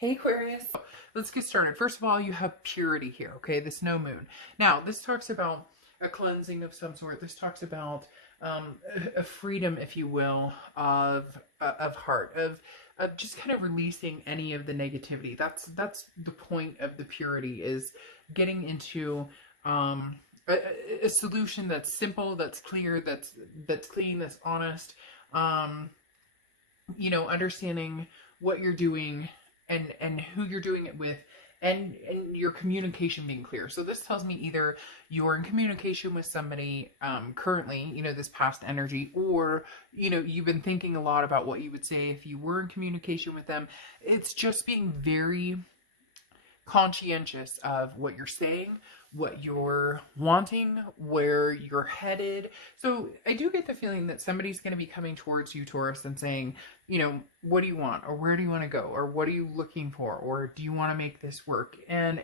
Hey Aquarius, let's get started. First of all, you have purity here, okay? This no moon. Now, this talks about a cleansing of some sort. This talks about a freedom, if you will, of heart, of just kind of releasing any of the negativity. That's the point of the purity, is getting into a solution that's simple, that's clear, that's clean, that's honest. Um, Understanding what you're doing and who you're doing it with, and your communication being clear. So this tells me either you're in communication with somebody currently, this past energy, or you've been thinking a lot about what you would say if you were in communication with them. It's just being very conscientious of what you're saying, what you're wanting, where you're headed. So I do get the feeling that somebody's going to be coming towards you, Taurus, and saying, what do you want? Or where do you want to go? Or what are you looking for? Or do you want to make this work? And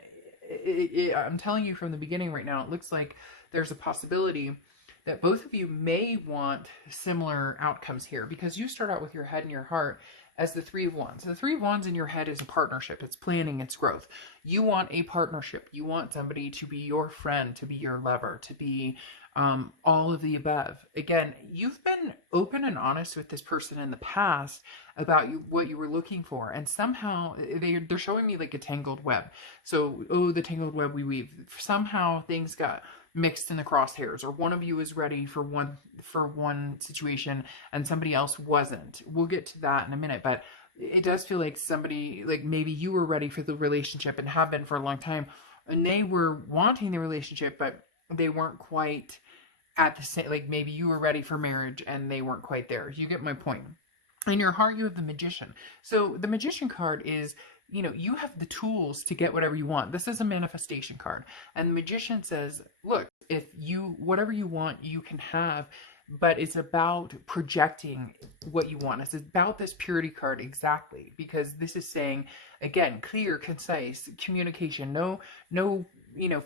I'm telling you from the beginning right now, it looks like there's a possibility that both of you may want similar outcomes here, because you start out with your head and your heart as the Three of Wands. The Three of Wands in your head is a partnership. It's planning, it's growth. You want a partnership. You want somebody to be your friend, to be your lover, to be all of the above. Again, you've been open and honest with this person in the past about what you were looking for, and somehow they're showing me like a tangled web. So, the tangled web we weave. Somehow things got mixed in the crosshairs, or one of you is ready for one situation and somebody else wasn't. We'll get to that in a minute, but it does feel like somebody, like maybe you were ready for the relationship and have been for a long time, and they were wanting the relationship, but they weren't quite at the same, like maybe you were ready for marriage and they weren't quite there. You get my point. In your heart, you have the Magician. So the Magician card is, you have the tools to get whatever you want. This is a manifestation card. And the Magician says, look, if whatever you want, you can have, but it's about projecting what you want. It's about this purity card exactly, because this is saying, again, clear, concise communication, no,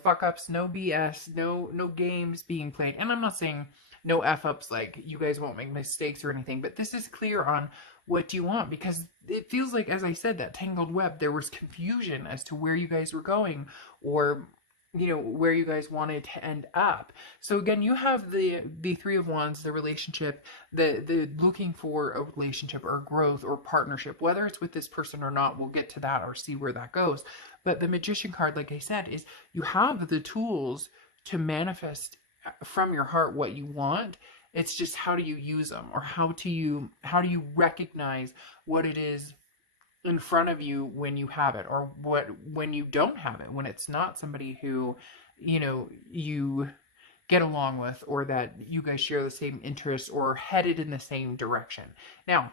fuck ups, no BS, no games being played. And I'm not saying no F ups, like you guys won't make mistakes or anything, but this is clear on what do you want, because it feels like, as I said, that tangled web, there was confusion as to where you guys were going, or where you guys wanted to end up. So again, you have the Three of Wands, the relationship, the looking for a relationship or growth or partnership, whether it's with this person or not. We'll get to that or see where that goes. But the Magician card, like I said, is you have the tools to manifest from your heart what you want. It's just, how do you use them, or how do you recognize what it is in front of you when you have it, or when you don't have it, when it's not somebody who you get along with, or that you guys share the same interests or headed in the same direction. Now,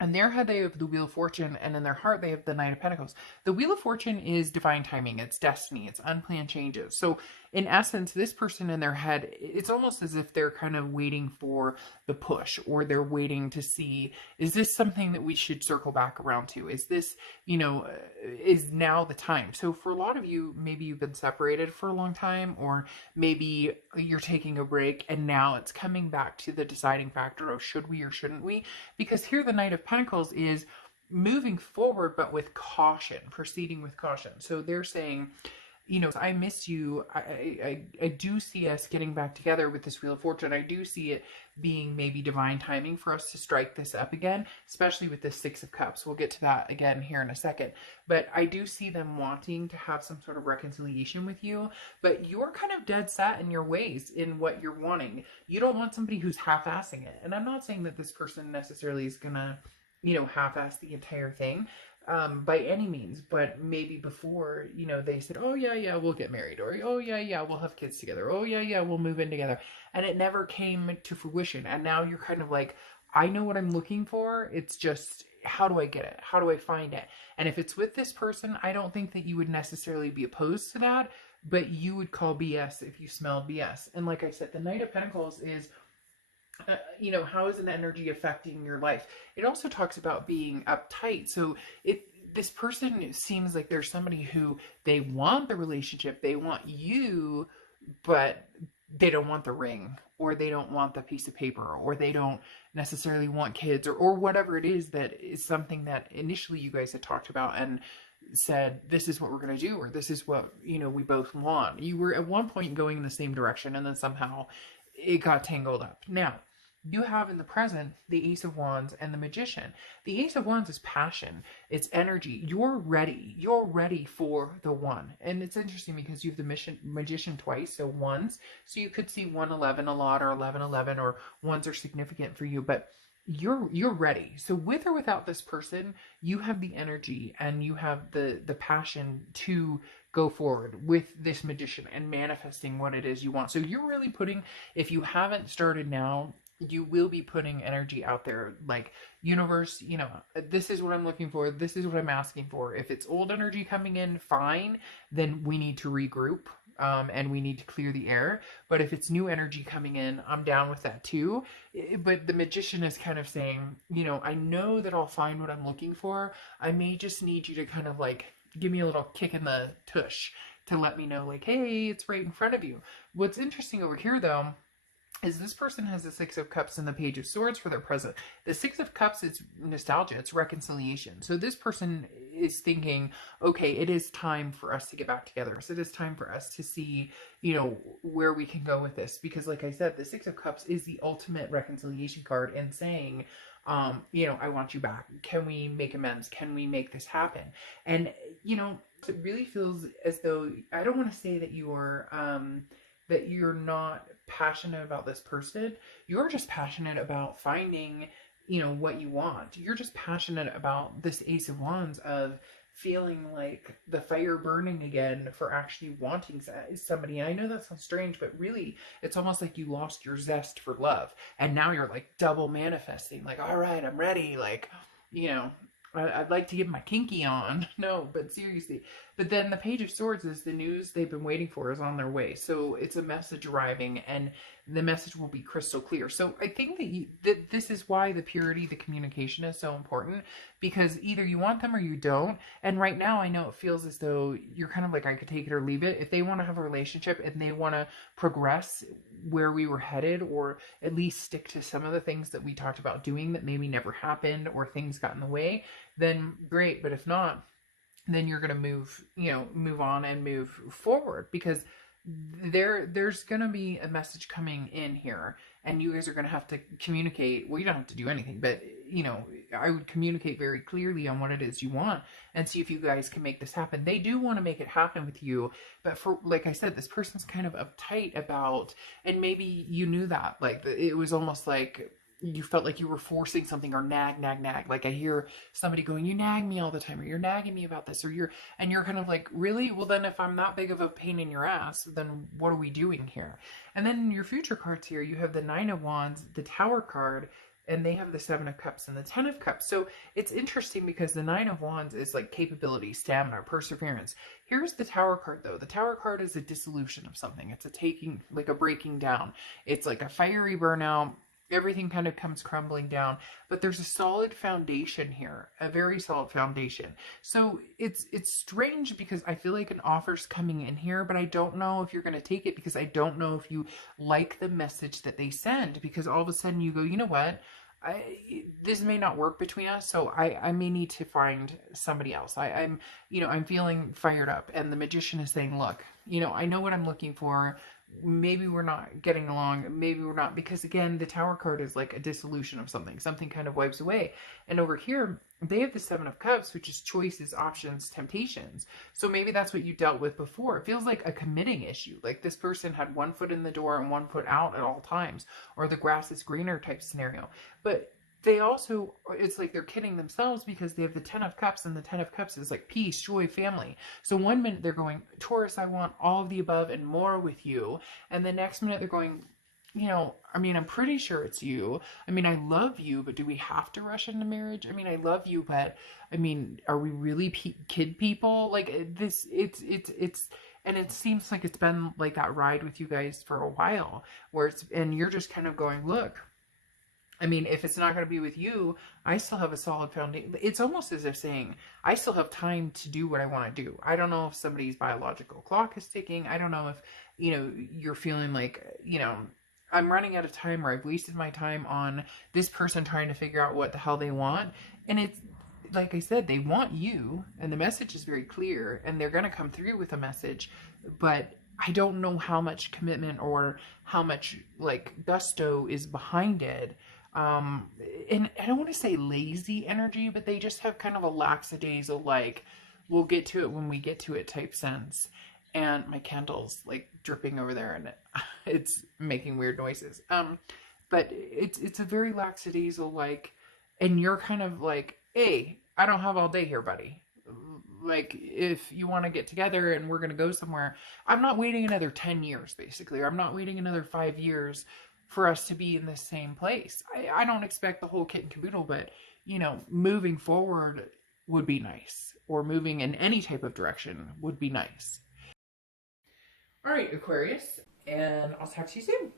in their head, they have the Wheel of Fortune, and in their heart, they have the Knight of Pentacles. The Wheel of Fortune is divine timing, it's destiny, it's unplanned changes. So, in essence, this person in their head, it's almost as if they're kind of waiting for the push, or they're waiting to see, is this something that we should circle back around to? Is this, is now the time? So, for a lot of you, maybe you've been separated for a long time, or maybe you're taking a break, and now it's coming back to the deciding factor of should we or shouldn't we? Because here, the Knight of Pentacles is moving forward, but with caution, proceeding with caution. So they're saying, I miss you. I do see us getting back together with this Wheel of Fortune. I do see it being maybe divine timing for us to strike this up again, especially with the Six of Cups. We'll get to that again here in a second. But I do see them wanting to have some sort of reconciliation with you, but you're kind of dead set in your ways in what you're wanting. You don't want somebody who's half-assing it. And I'm not saying that this person necessarily is gonna half-ass the entire thing by any means, but maybe before, they said, oh yeah, we'll get married, or oh yeah, we'll have kids together, oh yeah, we'll move in together, and it never came to fruition. And now you're kind of like, I know what I'm looking for, it's just, how do I get it? How do I find it? And if it's with this person, I don't think that you would necessarily be opposed to that, but you would call BS if you smelled BS. And like I said, the Knight of Pentacles is, how is an energy affecting your life? It also talks about being uptight. So this person seems like there's somebody who they want the relationship, they want you, but they don't want the ring, or they don't want the piece of paper, or they don't necessarily want kids, or whatever it is that is something that initially you guys had talked about and said, this is what we're going to do, or this is what, we both want. You were at one point going in the same direction, and then somehow it got tangled up. Now, you have in the present the Ace of Wands and the Magician. The Ace of Wands is passion. It's energy. You're ready. You're ready for the one. And it's interesting because you have the Magician twice, so ones. So you could see 111 a lot, or 1111, or ones are significant for you, but you're ready. So with or without this person, you have the energy and you have the passion to go forward with this Magician and manifesting what it is you want. So you're really putting, if you haven't started now, you will be putting energy out there, like, universe, this is what I'm looking for. This is what I'm asking for. If it's old energy coming in, fine, then we need to regroup. And we need to clear the air. But if it's new energy coming in, I'm down with that too. But the Magician is kind of saying, I know that I'll find what I'm looking for. I may just need you to kind of like give me a little kick in the tush to let me know, like, hey, it's right in front of you. What's interesting over here, though, is this person has the Six of Cups and the Page of Swords for their present. The Six of Cups is nostalgia, it's reconciliation. So this person is thinking, okay, it is time for us to get back together. So it is time for us to see, where we can go with this. Because like I said, the Six of Cups is the ultimate reconciliation card and saying, I want you back. Can we make amends? Can we make this happen? And, it really feels as though, I don't want to say that you're not passionate about this person. You're just passionate about finding, what you want. You're just passionate about this Ace of Wands of feeling like the fire burning again for actually wanting somebody. And I know that sounds strange, but really it's almost like you lost your zest for love. And now you're like double manifesting, like, all right, I'm ready. Like, I'd like to get my kinky on. No, but seriously. But then the Page of Swords is the news they've been waiting for is on their way. So it's a message arriving, and the message will be crystal clear. So I think that this is why the purity, the communication is so important, because either you want them or you don't. And right now I know it feels as though you're kind of like, I could take it or leave it. If they want to have a relationship and they want to progress where we were headed, or at least stick to some of the things that we talked about doing that maybe never happened, or things got in the way, then great. But if not, then you're going to move on and move forward, because there's going to be a message coming in here, and you guys are going to have to communicate. Well, you don't have to do anything, but I would communicate very clearly on what it is you want and see if you guys can make this happen. They do want to make it happen with you, but for, like I said, this person's kind of uptight about, and maybe you knew that, like, it was almost like you felt like you were forcing something, or nag. Like I hear somebody going, you nag me all the time, or you're nagging me about this, or you're kind of like, really? Well, then if I'm not big of a pain in your ass, then what are we doing here? And then in your future cards here, you have the Nine of Wands, the Tower card, and they have the Seven of Cups and the Ten of Cups. So it's interesting because the Nine of Wands is like capability, stamina, perseverance. Here's the Tower card, though. The Tower card is a dissolution of something. It's a taking, like a breaking down. It's like a fiery burnout. Everything kind of comes crumbling down, but there's a solid foundation here, a very solid foundation. So it's strange because I feel like an offer's coming in here, but I don't know if you're going to take it, because I don't know if you like the message that they send, because all of a sudden you go, you know what? This may not work between us, so I may need to find somebody else. I'm feeling fired up, and the Magician is saying, look, I know what I'm looking for. Maybe we're not getting along, maybe we're not, because again, the Tower card is like a dissolution of something kind of wipes away. And over here, they have the Seven of Cups, which is choices, options, temptations. So maybe that's what you dealt with before. It feels like a committing issue, like this person had one foot in the door and one foot out at all times, or the grass is greener type scenario. But they also, it's like they're kidding themselves, because they have the Ten of Cups, and the Ten of Cups is like peace, joy, family. So one minute they're going, Taurus, I want all of the above and more with you. And the next minute they're going, I'm pretty sure it's you. I love you, but do we have to rush into marriage? I love you, but are we really kid people? Like this, it's, and it seems like it's been like that ride with you guys for a while, where and you're just kind of going, look, I mean, if it's not going to be with you, I still have a solid foundation. It's almost as if saying, I still have time to do what I want to do. I don't know if somebody's biological clock is ticking. I don't know if, you're feeling like, I'm running out of time, or I've wasted my time on this person trying to figure out what the hell they want. And it's, like I said, they want you, and the message is very clear, and they're going to come through with a message, but I don't know how much commitment or how much like gusto is behind it. And I don't want to say lazy energy, but they just have kind of a lackadaisical, like, we'll get to it when we get to it type sense. And my candle's like dripping over there, and it's making weird noises. But it's a very lackadaisical, like, and you're kind of like, hey, I don't have all day here, buddy. Like, if you want to get together and we're going to go somewhere, I'm not waiting another 10 years, basically. Or I'm not waiting another 5 years for us to be in the same place. I don't expect the whole kit and caboodle, but, moving forward would be nice. Or moving in any type of direction would be nice. All right, Aquarius, and I'll talk to you soon.